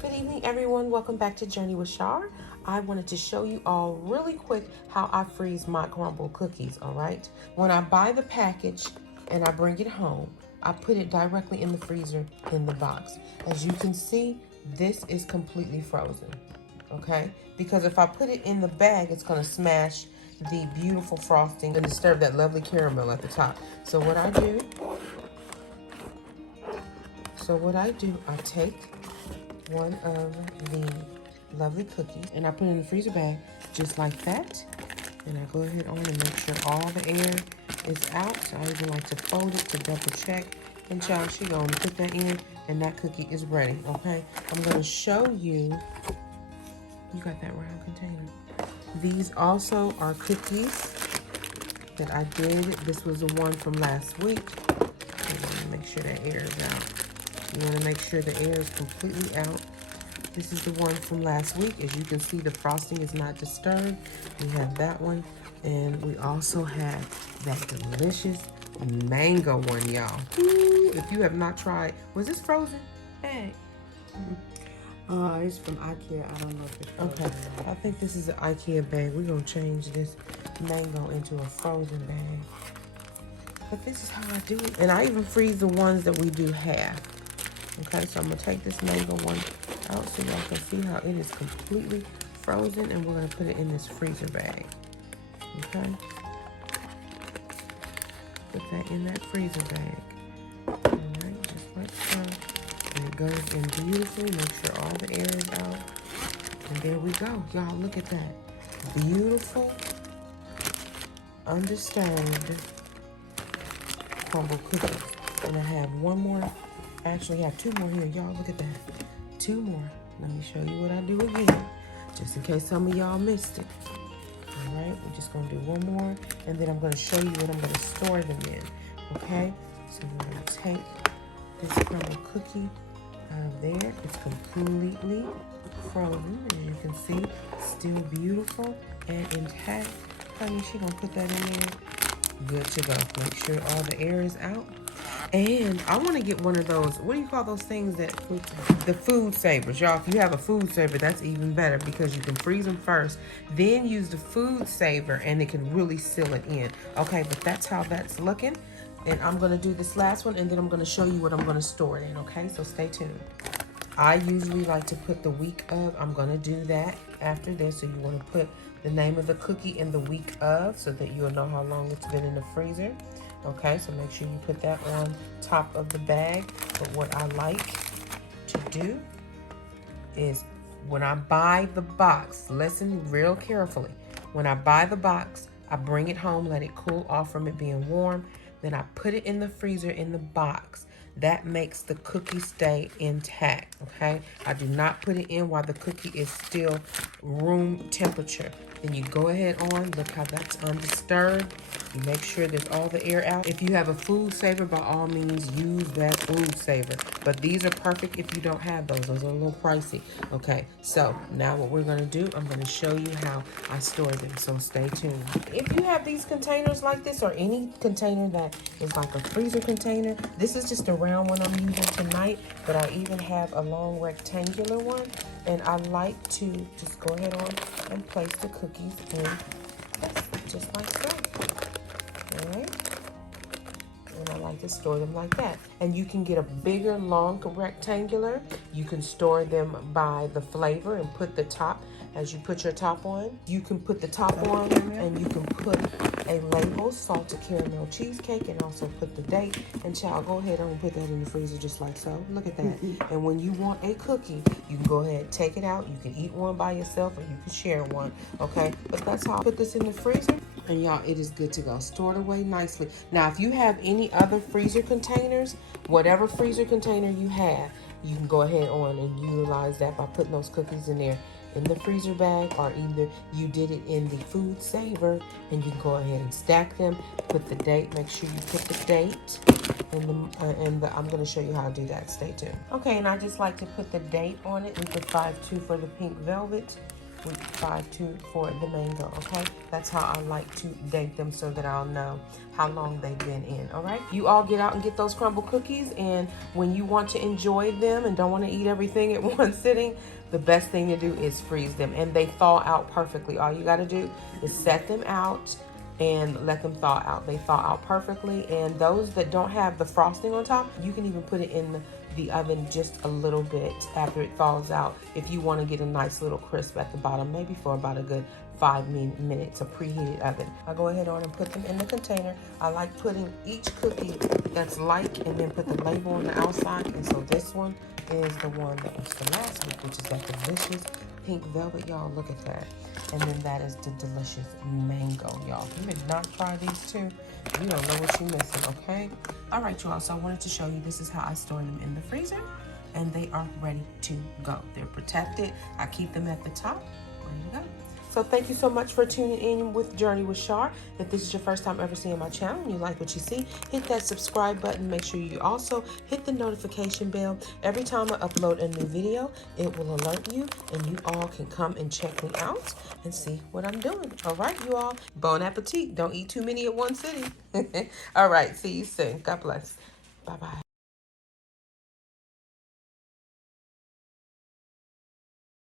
Good evening, everyone. Welcome back to Journey with Char. I wanted to show you all really quick how I freeze my Crumbl cookies, all right? When I buy the package and I bring it home, I put it directly in the freezer in the box. As you can see, this is completely frozen, okay? Because if I put it in the bag, it's gonna smash the beautiful frosting and disturb that lovely caramel at the top. So what I do, I take one of the lovely cookies and I put it in the freezer bag just like that. And I go ahead on and make sure all the air is out. So I even like to fold it to double check. And Char, she gonna put that in and that cookie is ready, okay? I'm gonna show you, you got that round container. These also are cookies that I did. This was the one from last week. Make sure that air is out. You want to make sure the air is completely out. This is the one from last week. As you can see, the frosting is not disturbed. We have that one. And we also have that delicious mango one, y'all. If you have not tried, was this frozen? Hey. It's from IKEA. I don't know if it's frozen. Okay, I think this is an IKEA bag. We're gonna change this mango into a frozen bag. But this is how I do it. And I even freeze the ones that we do have. Okay, so I'm gonna take this mango one out so y'all can see how it is completely frozen, and we're gonna put it in this freezer bag. Okay, put that in that freezer bag. All right, just like so. And it goes in beautifully. Make sure all the air is out. And there we go, y'all. Look at that, beautiful, undisturbed Crumbl cookies. And I have one more. I actually have two more here. Y'all, look at that. Two more. Let me show you what I do again, just in case some of y'all missed it. All right, we're just gonna do one more, and then I'm gonna show you what I'm gonna store them in. Okay, so we're gonna take this Crumbl cookie out of there. It's completely frozen, as you can see, still beautiful and intact. Honey, she gonna put that in there. Good to go. Make sure all the air is out. And I want to get one of those, what do you call those things that, the food savers. Y'all, if you have a food saver, that's even better because you can freeze them first, then use the food saver and it can really seal it in. Okay, but that's how that's looking. And I'm going to do this last one and then I'm going to show you what I'm going to store it in, okay? So stay tuned. I usually like to put the week of. I'm going to do that after this. So you want to put the name of the cookie in the week of so that you'll know how long it's been in the freezer. Okay, so make sure you put that on top of the bag. But what I like to do is when I buy the box, listen real carefully. When I buy the box, I bring it home, let it cool off from it being warm. Then I put it in the freezer in the box. That makes the cookie stay intact, okay? I do not put it in while the cookie is still room temperature. Then you go ahead on, look how that's undisturbed. You make sure there's all the air out. If you have a food saver, by all means, use that food saver. But these are perfect if you don't have those. Those are a little pricey. Okay, so now what we're gonna do, I'm gonna show you how I store them, so stay tuned. If you have these containers like this or any container that is like a freezer container, this is just a round one I'm using tonight, but I even have a long rectangular one, and I like to just go ahead on and place the cookies in this, just like so. All right, and I like to store them like that. And you can get a bigger, long rectangular. You can store them by the flavor and put the top. As you put your top on, you can put the top on and you can put a label, salted caramel cheesecake, and also put the date. And child, go ahead and put that in the freezer just like so. Look at that. And when you want a cookie, you can go ahead, take it out. You can eat one by yourself or you can share one, okay? But that's how I put this in the freezer. And y'all, it is good to go. Stored away nicely. Now, if you have any other freezer containers, whatever freezer container you have, you can go ahead on and utilize that by putting those cookies in there in the freezer bag, or either you did it in the food saver and you can go ahead and stack them, put the date, make sure you put the date and I'm going to show you how to do that. Stay tuned. Okay, and I just like to put the date on it with the 5-2 for the pink velvet. week 5 for the mango, okay? That's how I like to date them so that I'll know how long they've been in, all right? You all get out and get those Crumbl cookies, and when you want to enjoy them and don't want to eat everything at one sitting, the best thing to do is freeze them, and they thaw out perfectly. All you got to do is set them out and let them thaw out. They thaw out perfectly, and those that don't have the frosting on top, you can even put it in the oven just a little bit after it thaws out if you want to get a nice little crisp at the bottom, maybe for about a good 5 minutes, a preheated oven. I'll go ahead on and put them in the container. I like putting each cookie that's like and then put the label on the outside, and so this one is the one that was the last week, which is that delicious pink velvet. Y'all, look at that. And then that is the delicious mango, y'all. If you did not try these two, you don't know what you're missing, okay? All right, y'all, so I wanted to show you, this is how I store them in the freezer, and they are ready to go. They're protected. I keep them at the top, ready to go. So thank you so much for tuning in with Journey with Char. If this is your first time ever seeing my channel and you like what you see, hit that subscribe button. Make sure you also hit the notification bell. Every time I upload a new video, it will alert you, and you all can come and check me out and see what I'm doing. All right, you all. Bon appetit. Don't eat too many at one sitting. All right, see you soon. God bless. Bye-bye.